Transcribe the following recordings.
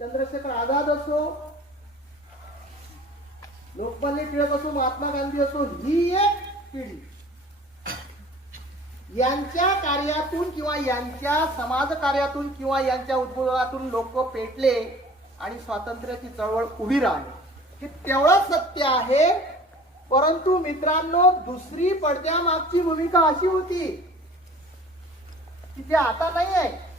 चंद्रशेखर आझाद असो लोकमान्य टिळक असो महात्मा गांधी असो ही एक पिढी. यांच्या कार्यातून किंवा यांच्या समाज कार्यातून किंवा यांच्या उद्बोधनातून लोक पेटले आणि स्वातंत्र्याची चळवळ उभी राहिली. हे तेवढंच सत्य आहे. परंतु मित्रांनो दुसरी पडद्यामागची भूमिका अशी होती की जे आता नाही आहे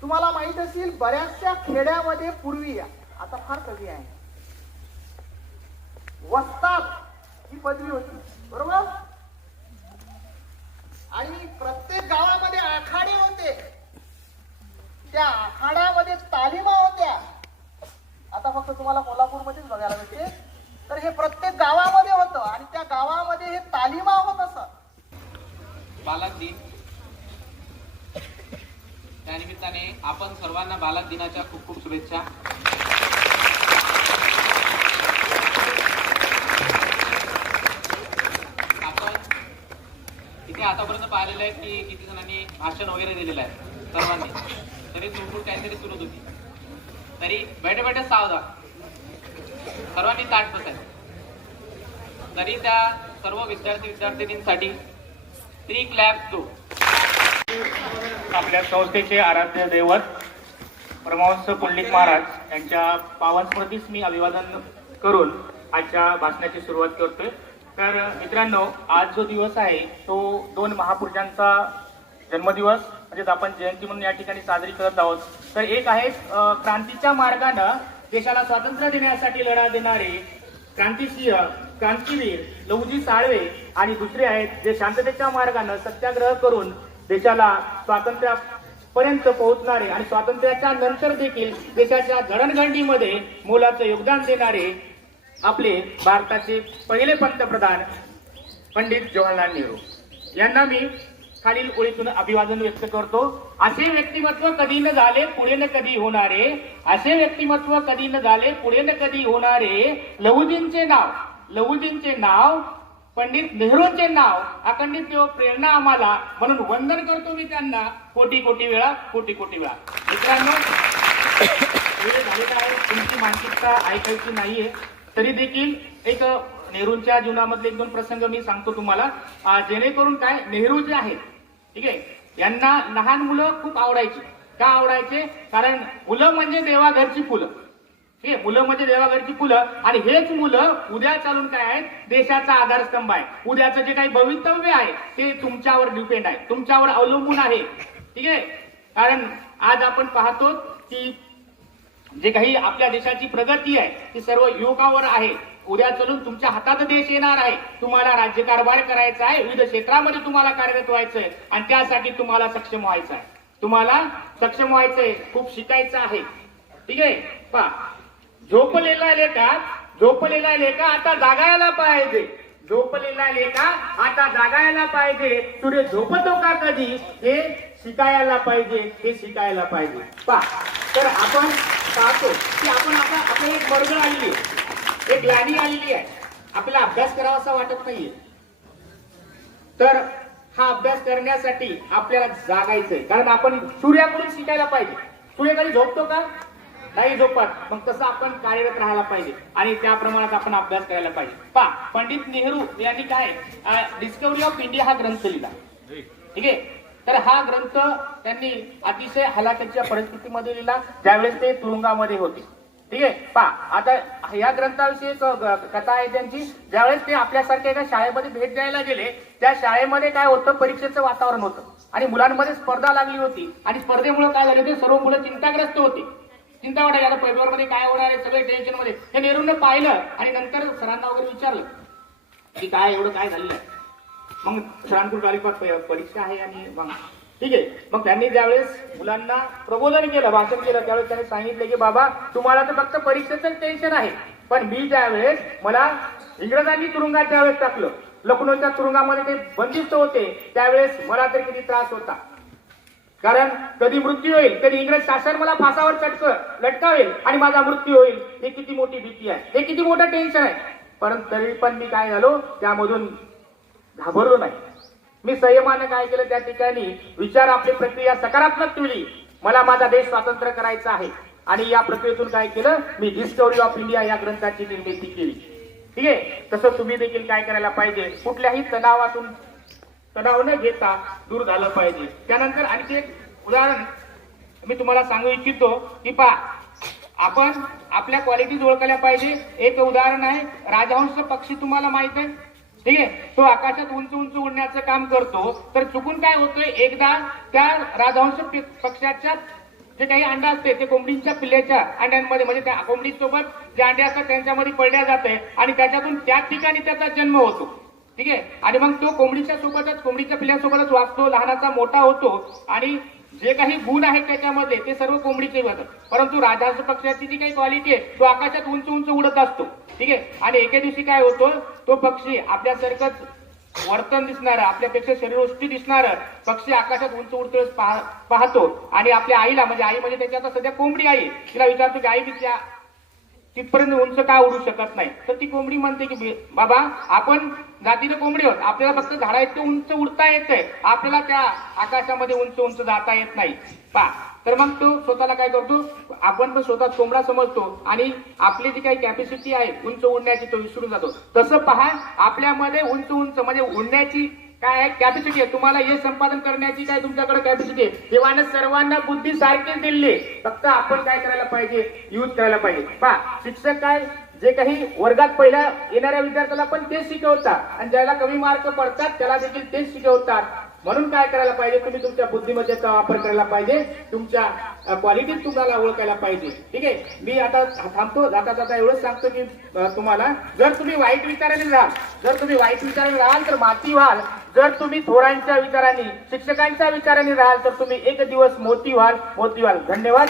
तुम्हाला माहीत असेल बऱ्याचशा खेड्यामध्ये पूर्वी आता फार कमी आहे. वस्ताद ही पदवी होती बरोबर? आणि प्रत्येक गावामध्ये आखाडे होते. त्या आखाड्यामध्ये तालिमा होत्या. आता फक्त तुम्हाला कोल्हापूरमध्येच बघायला मिळते तर हे प्रत्येक गावामध्ये होतं आणि त्या गावामध्ये हे तालिमा होत असत. बालक जी त्यानिमित्ताने आपण सर्वांना बालक दिनाच्या खूप खूप शुभेच्छा. आपण इथे आतापर्यंत पाहिलेलं आहे की किती जणांनी भाषण वगैरे दिलेलं आहे सर्वांनी. तरी थोडं काहीतरी सुरू होती. तरी बैठे बैठे सावधान. सर्वांनी ताट बसायचं. तरी त्या सर्व विद्यार्थी विद्यार्थिनींसाठी थ्री क्लॅप टू आपल्या संस्थेचे आराध्य दैवत परमहंस पुंडलिक महाराज यांच्या पावनस्मृतीस मी अभिवादन करून आजच्या भाषणाची सुरुवात करतोय. तर मित्रांनो आज जो दिवस आहे तो दोन महापुरुषांचा जन्मदिवस म्हणजेच आपण जयंती म्हणून या ठिकाणी साजरी करत आहोत. तर एक आहे क्रांतीच्या मार्गानं देशाला स्वातंत्र्य देण्यासाठी लढा देणारे क्रांतिसिंह क्रांतीवीर लहुजी साळवे आणि दुसरे आहेत जे शांततेच्या मार्गानं सत्याग्रह करून देशाला स्वातंत्र्यापर्यंत पोहोचणारे आणि स्वातंत्र्याच्या नंतर देखील देशाच्या जडणघडणीमध्ये मोलाचं योगदान देणारे आपले भारताचे पहिले पंतप्रधान पंडित जवाहरलाल नेहरू. यांना मी खालील ओळीतून अभिवादन व्यक्त करतो. असे व्यक्तिमत्व कधी न झाले पुढे न कधी होणारे. असे व्यक्तिमत्व कधी न झाले पुढे न कधी होणारे. लहुदीनचे नाव लहुदीनचे नाव पंडित नेहरूंचे नाव अखंडित तेव्हा प्रेरणा आम्हाला म्हणून वंदन करतो मी त्यांना. कोटी कोटी वेळा कोटी कोटी वेळा. मित्रांनो वेळ झालेला आहे. तुमची मानसिकता ऐकायची नाहीये. तरी देखील एक नेहरूंच्या जीवनामधले एक दोन प्रसंग मी सांगतो तुम्हाला. जेणेकरून काय? नेहरू जे आहेत ठीक आहे यांना लहान मुलं खूप आवडायची. का आवडायचे? कारण मुलं म्हणजे देवाघरची फुलं. ठीक आहे मुलं म्हणजे देवाघरची फुलं. आणि हेच मुलं उद्या चालून काय आहेत? देशाचा आधारस्तंभ आहे. उद्याचं जे काही भवितव्य आहे ते तुमच्यावर डिपेंड आहे. तुमच्यावर अवलंबून आहे. ठीक आहे? कारण आज आपण पाहतो की जे काही आपल्या देशाची प्रगती आहे ती सर्व युवकावर आहे. उद्या चलून तुमच्या हातात देश येणार आहे. तुम्हाला राज्यकारभार करायचा आहे. विविध क्षेत्रामध्ये तुम्हाला कार्यरत व्हायचं आहे. आणि त्यासाठी तुम्हाला सक्षम व्हायचं आहे. तुम्हाला सक्षम व्हायचंय खूप शिकायचं आहे. ठीक आहे? पा झोपलेला लेखा झोपलेला लेखा आता जागायला पाहिजे. झोपलेला लेखा आता जागायला पाहिजे. सूर्य झोपतो का कधी? हे शिकायला पाहिजे हे शिकायला पाहिजे. पा तर आपण पाहतो की आपण आता आपल्या एक वर्ग आलेली आहे. एक ग्लानी आलेली आहे. आपला अभ्यास करावा असा वाटत नाहीये. तर हा अभ्यास करण्यासाठी आपल्याला जागायचंय. कारण आपण सूर्याकडून शिकायला पाहिजे. सूर्य कधी झोपतो का? नाही झोपत मग तसं आपण कार्यरत राहायला पाहिजे. आणि त्या प्रमाणात आपण अभ्यास करायला पाहिजे. पा पंडित नेहरू यांनी काय डिस्कवरी ऑफ इंडिया हा ग्रंथ लिहिला. ठीक आहे? तर हा ग्रंथ त्यांनी अतिशय हलाखीच्या परिस्थितीमध्ये लिहिला. त्यावेळेस ते तुरुंगामध्ये होते. ठीक आहे? पा आता या ग्रंथाविषयी एक कथा आहे त्यांची. ज्यावेळेस ते आपल्यासारख्या एका शाळेमध्ये भेट द्यायला गेले त्या शाळेमध्ये काय होतं? परीक्षेचं वातावरण होतं. आणि मुलांमध्ये स्पर्धा लागली होती. आणि स्पर्धेमुळे काय झाले ते सर्व मुलं चिंताग्रस्त होते. चिंता वाटायची आता पेपरमध्ये काय होणार आहे सगळे टेन्शनमध्ये. हे नेहरूंना पाहिलं आणि नंतर सरांना वगैरे विचारलं की काय एवढं काय झालेलं मग सरांकडून आली परीक्षा आहे आणि मग ठीक आहे. मग त्यांनी ज्यावेळेस मुलांना प्रबोधन केलं भाषण केलं त्यावेळेस त्यांनी सांगितलं की बाबा तुम्हाला तर फक्त परीक्षेचं टेन्शन आहे. पण मी ज्यावेळेस मला इंग्रजांनी तुरुंगात ज्यावेळेस टाकलं लखनौच्या तुरुंगामध्ये ते बंदिस्त होते त्यावेळेस मला तर किती त्रास होता. कारण कधी मृत्यू होईल कधी इंग्रज शासन मला फासावर चटक लटकावेल आणि माझा मृत्यू होईल. हे किती मोठी भीती आहे. हे किती मोठं टेन्शन आहे. परंतु तरी पण मी काय झालो त्यामधून घाबरलो नाही. मी संयमानं काय केलं त्या ठिकाणी विचार आपली प्रक्रिया सकारात्मक ठेवली. मला माझा देश स्वातंत्र्य करायचा आहे. आणि या प्रक्रियेतून काय केलं मी डिस्कवरी ऑफ इंडिया या ग्रंथाची निर्मिती केली. ठीक आहे? तसं तुम्ही देखील काय करायला पाहिजे? कुठल्याही तणावातून तणाव न घेता दूर झालं पाहिजे. त्यानंतर आणखी एक उदाहरण मी तुम्हाला सांगू इच्छितो की पा आपण आपल्या क्वालिटीज ओळखायला पाहिजे. एक उदाहरण आहे राजहंस पक्षी तुम्हाला माहीत आहे? ठीक आहे? तो आकाशात उंच उंच उडण्याचं काम करतो. तर चुकून काय होतंय? एकदा त्या राजहंस पक्षाच्या जे काही अंडा असते ते कोंबडींच्या पिल्ल्याच्या अंड्यांमध्ये म्हणजे त्या कोंबडीसोबत जे अंडे असतात त्यांच्यामध्ये पडल्या जाते आणि त्याच्यातून त्या ठिकाणी त्याचा जन्म होतो. ठीक आहे? आणि मग तो कोंबडीच्या सोबतच कोंबडीच्या पिल्ल्यासोबतच वाचतो लहानाचा मोठा होतो. आणि जे काही गुण आहेत त्याच्यामध्ये ते सर्व कोंबडीचे होतात. परंतु राजहंस पक्षाची जी काही क्वालिटी आहे तो आकाशात उंच उंच उडत असतो. ठीक आहे? आणि एके दिवशी काय होतो? तो पक्षी आपल्यासारखंच वर्तन दिसणार आपल्यापेक्षा शरीरोष्टी दिसणार पक्षी आकाशात उंच उडतो पाहतो. आणि आपल्या आईला म्हणजे आई म्हणजे त्याची आता सध्या कोंबडी आई तिला विचारतो की आई मी त्या तिथपर्यंत उंच का उडू शकत नाही? तर ती कोंबडी म्हणते की बाबा आपण जातीने कोंबडी आहोत. आपल्याला फक्त झाडा इतकं उंच उडता येतंय आपल्याला त्या आकाशामध्ये उंच उंच जाता येत नाही. पा. तर मग तो स्वतःला काय करतो? आपण पण स्वतः कोंबडा समजतो आणि आपली जी काही कॅपॅसिटी आहे उंच उडण्याची तो विसरून जातो. तसं पहा आपल्यामध्ये उंच उंच म्हणजे उडण्याची काय आहे? कॅपॅसिटी आहे. तुम्हाला हे संपादन करण्याची काय तुमच्याकडे कॅपॅसिटी आहे? देवाने सर्वांना बुद्धी सारखीच दिली. फक्त आपण काय करायला पाहिजे? यूज करायला पाहिजे. पहा शिक्षक काय? जे काही वर्गात पहिल्या येणाऱ्या विद्यार्थ्याला पण तेच शिकवतात. आणि ज्याला कमी मार्क पडतात त्याला देखील तेच शिकवतात. म्हणून काय करायला पाहिजे? तुम्ही तुमच्या बुद्धिमत्तेचा वापर करायला पाहिजे. तुमच्या क्वालिटी तुम्हाला ओळखायला पाहिजे. ठीक आहे? मी आता थांबतो. जाता जाता एवढंच सांगतो की तुम्हाला. जर तुम्ही वाईट विचाराने राहाल जर तुम्ही वाईट विचाराने राहाल तर माती व्हाल. जर तुम्ही थोरांच्या विचाराने शिक्षकांच्या विचाराने राहाल तर तुम्ही एक दिवस मोती व्हाल मोती व्हाल. धन्यवाद.